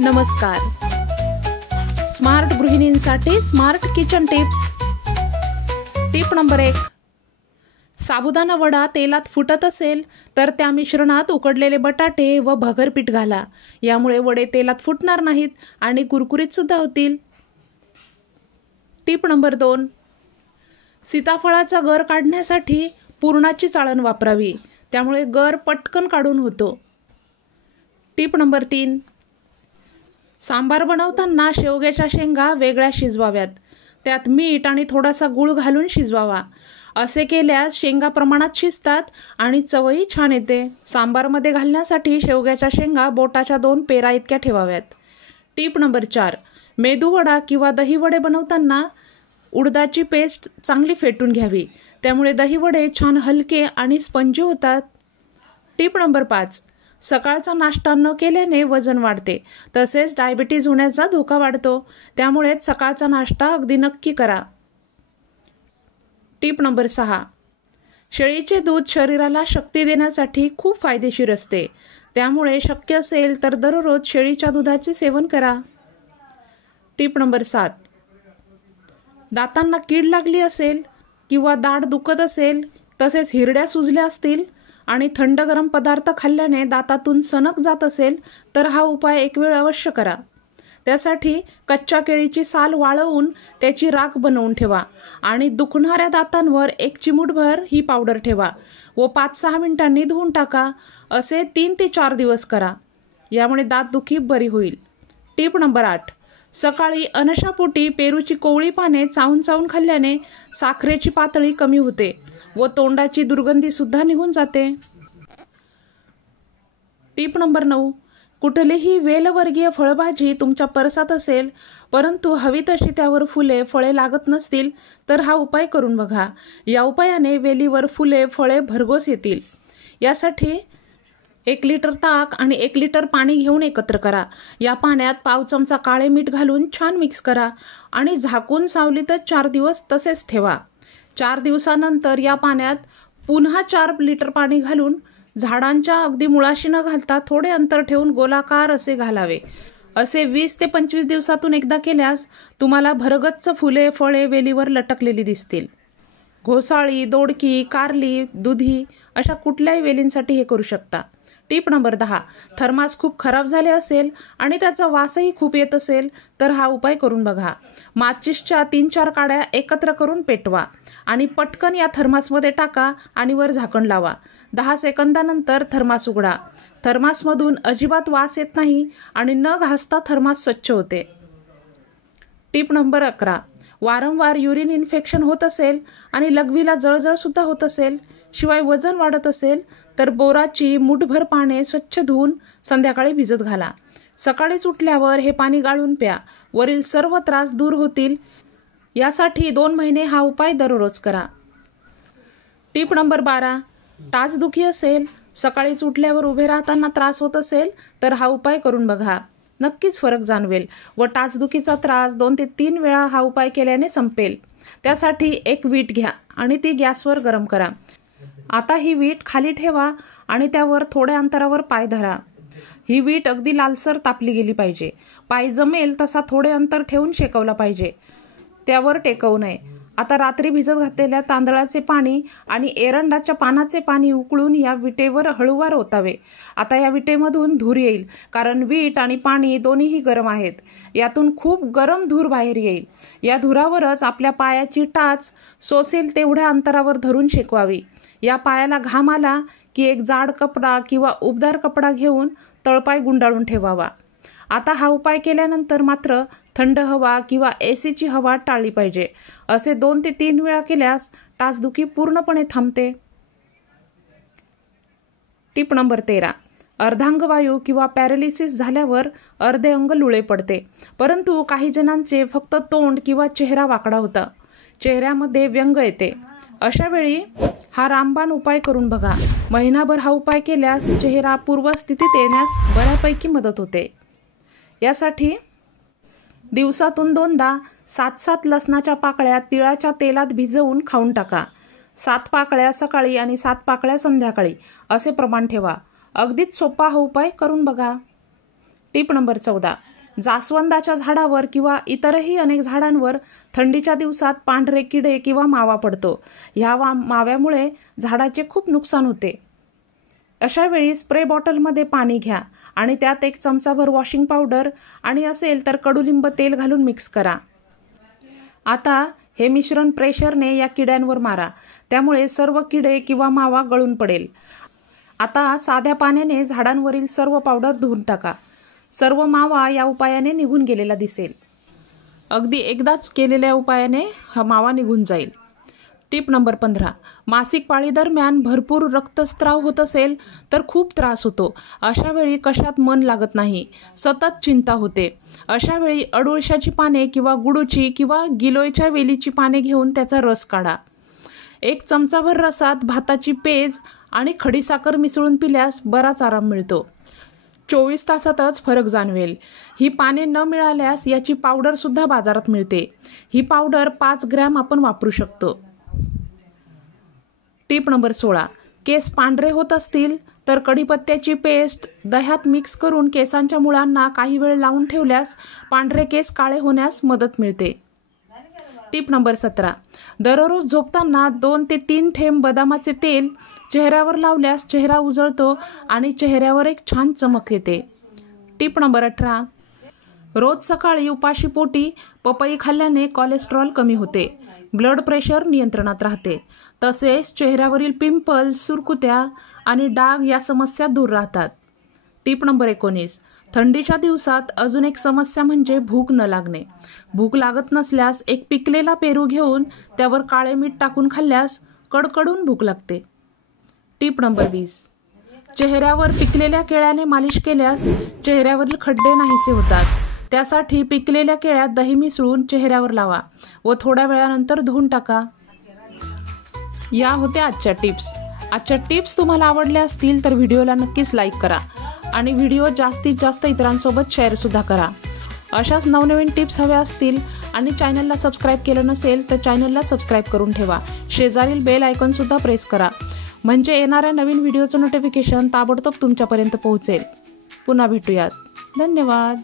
नमस्कार. स्मार्ट गृहिणींसाठी smart kitchen tips. Tip number 1. Sabudana vada तेलात फुटत असेल तर त्या मिश्रणात उकडलेले बटाटे व भगर पीठ घाला. यामुळे वडे तेलात फुटणार नाहीत आणि कुरकुरीत सुद्धा होतील. Tip number 2. सीताफळाचा गर काढण्यासाठी पुरणाची चाळण वापरावी. त्यामुळे गर पटकन काढून होतो. Tip number 3. सांबार बनवताना शेवग्याच्या शेंगा वेगळ्या शिजवाव्यात. त्यात मीठ आणि थोडासा गूळ घालून शिजवावा. असे केल्यास शेंगा प्रमाणात शिजतात आणि चवही छान येते. सांबारमध्ये घालण्यासाठी शेवग्याच्या शेंगा बोटाच्या 2 पेरा इतक्या ठेवाव्यात. Tip number 4. मेदूवडा किंवा दहीवडे बनवताना उडदाची पेस्ट चांगली फेटून घ्यावी. त्यामुळे दहीवडे छान हलके आणि स्पंजी होतात. Tip number 5. सकाळचा नाश्ता न केल्याने वजन वाढते, तसेच डायबिटीज होण्याचा धोका वाढतो. त्यामुळे सकाळचा नाश्ता अगदी नक्की करा. Tip number 6. शेळीचे दूध शरीराला शक्ती देण्यासाठी खूप फायदेशीर असते. त्यामुळे शक्य असेल तर दररोज शेळीच्या दुधाचे सेवन करा. Tip number 7. दातांना कीड लागली असेल किंवा दाढ दुखत असेल, तसेच हिरड्या सुजल्या असतील आणि थंड गरम पदार्थ खाल्ल्याने दातातून सनक जात असेल तर हा उपाय एक वेळ अवश्य करा. त्यासाठी कच्च्या केळीची साल वाळवून त्याची राख बनवून ठेवा आणि दुखणाऱ्या दातांवर 1 चिमूटभर ही पावडर ठेवा व 5-6 मिनिटांनी धुवून टाका. असे 3 ते 4 दिवस करा. यामुळे दातदुखी बरी होईल. Tip number 8. सकाळी अनशापोटी पेरूची कोवळी पाने चावून चावून खाल्ल्याने साखरेची पातळी कमी होते व तोंडाची दुर्गंधी सुद्धा निघून जाते. Tip number 9. कुठलीही वेलवर्गीय फळभाजी तुमच्या परसात असेल परंतु हवी तशी त्यावर फुले फळे लागत नसतील तर हा उपाय करून बघा. या उपायाने वेलीवर फुले फळे भरघोस येतील. यासाठी 1 लिटर ताक आणि 1 लिटर पाणी घेऊन एकत्र करा. या पाण्यात पाव चमचा काळे मीठ घालून छान मिक्स करा आणि झाकून सावलीतच 4 दिवस तसेच ठेवा. 4 दिवसानंतर या पाण्यात पुन्हा 4 लिटर पाणी घालून झाडांच्या अगदी मुळाशी न घालता थोडे अंतर ठेवून गोलाकार असे घालावे. असे 20 ते 25 दिवसातून एकदा केल्यास तुम्हाला भरगच्च फुले फळे वेलीवर लटकलेली दिसतील. घोसाळी, दोडकी, कारली, दुधी अशा कुठल्याही वेलींसाठी हे करू शकता. Tip number 10. थर्मास खूप खराब झाले असेल आणि त्याचा वासही खूप येत असेल तर हा उपाय करून बघा. माचिसच्या 3-4 काड्या एकत्र करून पेटवा आणि पटकन या थर्मासमध्ये टाका आणि वर झाकण लावा. 10 सेकंदानंतर थर्मास उघडा. थर्मासमधून अजिबात वास येत नाही आणि न घासता थर्मास स्वच्छ होते. Tip number 11. वारंवार युरिन इन्फेक्शन होत असेल आणि लघवीला जळजळ सुद्धा होत असेल, शिवाय वजन वाढत असेल तर बोराची मूठभर पाने स्वच्छ धुवून संध्याकाळी भिजत घाला. सकाळीच उठल्यावर हे पाणी गाळून प्या. वरील सर्व त्रास दूर होतील. यासाठी 2 महिने हा उपाय दररोज करा. Tip number 12. टाचदुखी असेल, सकाळीच उठल्यावर उभे राहताना त्रास होत असेल तर हा उपाय करून बघा. नक्कीच फरक जाणवेल व टाचदुखीचा त्रास 2 ते 3 वेळा हा उपाय केल्याने संपेल. त्यासाठी 1 वीट घ्या आणि ती गॅसवर गरम करा. आता ही वीट खाली ठेवा आणि त्यावर थोड्या अंतरावर पाय धरा. ही वीट अगदी लालसर तापली गेली पाहिजे. पाय जमेल तसा थोडे अंतर ठेवून शेकवला पाहिजे. त्यावर टेकवू नये. आता रात्री भिजत घातलेल्या तांदळाचे पाणी आणि एरंडाच्या पानाचे पाणी उकळून या विटेवर हळूवार ओतावे. आता या विटेमधून धूर येईल, कारण वीट आणि पाणी दोन्हीही गरम आहेत. यातून खूप गरम धूर बाहेर येईल. या धुरावरच आपल्या पायाची टाच सोसेल तेवढ्या अंतरावर धरून शेकवावी. या पायाला घाम आला की एक जाड कपडा किंवा उबदार कपडा घेऊन तळपाय गुंडाळून ठेवावा. आता हा उपाय केल्यानंतर मात्र थंड हवा किंवा एसीची हवा टाळली पाहिजे. असे 2 ते 3 वेळा केल्यास टाचदुखी पूर्णपणे थांबते. Tip number 13. अर्धांगवायू किंवा पॅरालिसिस झाल्यावर अर्धे अंग लुळे पडते, परंतु काही जणांचे फक्त तोंड किंवा चेहरा वाकडा होता. चेहऱ्यामध्ये व्यंग येते. अशा वेळी हा रामबाण उपाय करून बघा. महिनाभर हा उपाय केल्यास चेहरा पूर्वस्थितीत येण्यास बऱ्यापैकी मदत होते. यासाठी दिवसातून 2दा 7-7 लसणाच्या पाकळ्या तिळाच्या तेलात भिजवून खाऊन टाका. 7 पाकळ्या सकाळी आणि 7 पाकळ्या संध्याकाळी असे प्रमाण ठेवा. अगदीच सोपा हा उपाय करून बघा. टिप नंबर 14, जास्वंदाच्या झाडावर किंवा इतरही अनेक झाडांवर थंडीच्या दिवसात पांढरे किडे किंवा मावा पडतो. ह्या माव्यामुळे झाडाचे खूप नुकसान होते. अशा वेळी स्प्रे बॉटलमध्ये पाणी घ्या आणि त्यात 1 चमचाभर वॉशिंग पावडर आणि असेल तर कडुलिंब तेल घालून मिक्स करा. आता हे मिश्रण प्रेशरने या किड्यांवर मारा, त्यामुळे सर्व किडे किंवा मावा गळून पडेल. आता साध्या पाण्याने झाडांवरील सर्व पावडर धुवून टाका. सर्व मावा या उपायाने निघून गेलेला दिसेल. अगदी एकदाच केलेल्या उपायाने हा मावा निघून जाईल. टिप नंबर 15, मासिक पाळी दरम्यान भरपूर रक्तस्राव होत असेल तर खूप त्रास होतो. अशा वेळी कशात मन लागत नाही, सतत चिंता होते. अशा वेळी अडुळशाची पाने किंवा गुडूची किंवा गिलोयच्या वेलीची पाने घेऊन त्याचा रस काढा. 1 चमचाभर रसात भाताची पेज आणि खडीसाखर मिसळून पिल्यास बराच आराम मिळतो. 24 तासातच फरक जाणवेल. ही पाने न मिळाल्यास याची पावडरसुद्धा बाजारात मिळते. ही पावडर 5 ग्रॅम आपण वापरू शकतो. टिप नंबर 16, केस पांढरे होत असतील तर कढीपत्त्याची पेस्ट दह्यात मिक्स करून केसांच्या मुळांना काही वेळ लावून ठेवल्यास पांढरे केस काळे होण्यास मदत मिळते. टिप नंबर 17, दररोज झोपताना 2 ते 3 थेंब बदामाचे तेल चेहऱ्यावर लावल्यास चेहरा उजळतो आणि चेहऱ्यावर एक छान चमक येते. टिप नंबर 18, रोज सकाळी उपाशी पोटी पपई खाल्ल्याने कोलेस्ट्रॉल कमी होते, ब्लड प्रेशर नियंत्रणात राहते. तसेच चेहऱ्यावरील पिंपल्स, सुरकुत्या आणि डाग या समस्या दूर राहतात. टिप नंबर 19, थंडीच्या दिवसात अजून एक समस्या म्हणजे भूक न लागणे. भूक लागत नसल्यास 1 पिकलेला पेरू घेऊन त्यावर काळे मीठ टाकून खाल्ल्यास कडकडून भूक लागते. टिप नंबर 20, चेहऱ्यावर पिकलेल्या केळ्याने मालिश केल्यास चेहऱ्यावरील खड्डे नाहीसे होतात. त्यासाठी पिकलेल्या केळ्यात दही मिसळून चेहऱ्यावर लावा व थोड्या वेळानंतर धुवून टाका. या होत्या आजच्या टिप्स. आजच्या टिप्स तुम्हाला आवडल्या असतील तर व्हिडिओला नक्कीच लाईक करा आणि व्हिडिओ जास्तीत जास्त इतरांसोबत शेअरसुद्धा करा. अशाच नवनवीन टिप्स हव्या असतील आणि चॅनलला सबस्क्राईब केलं नसेल तर चॅनलला सबस्क्राईब करून ठेवा. शेजारील बेल आयकॉनसुद्धा प्रेस करा, म्हणजे येणाऱ्या नवीन व्हिडिओचं नोटिफिकेशन ताबडतोब तुमच्यापर्यंत पोहोचेल. पुन्हा भेटूयात. धन्यवाद.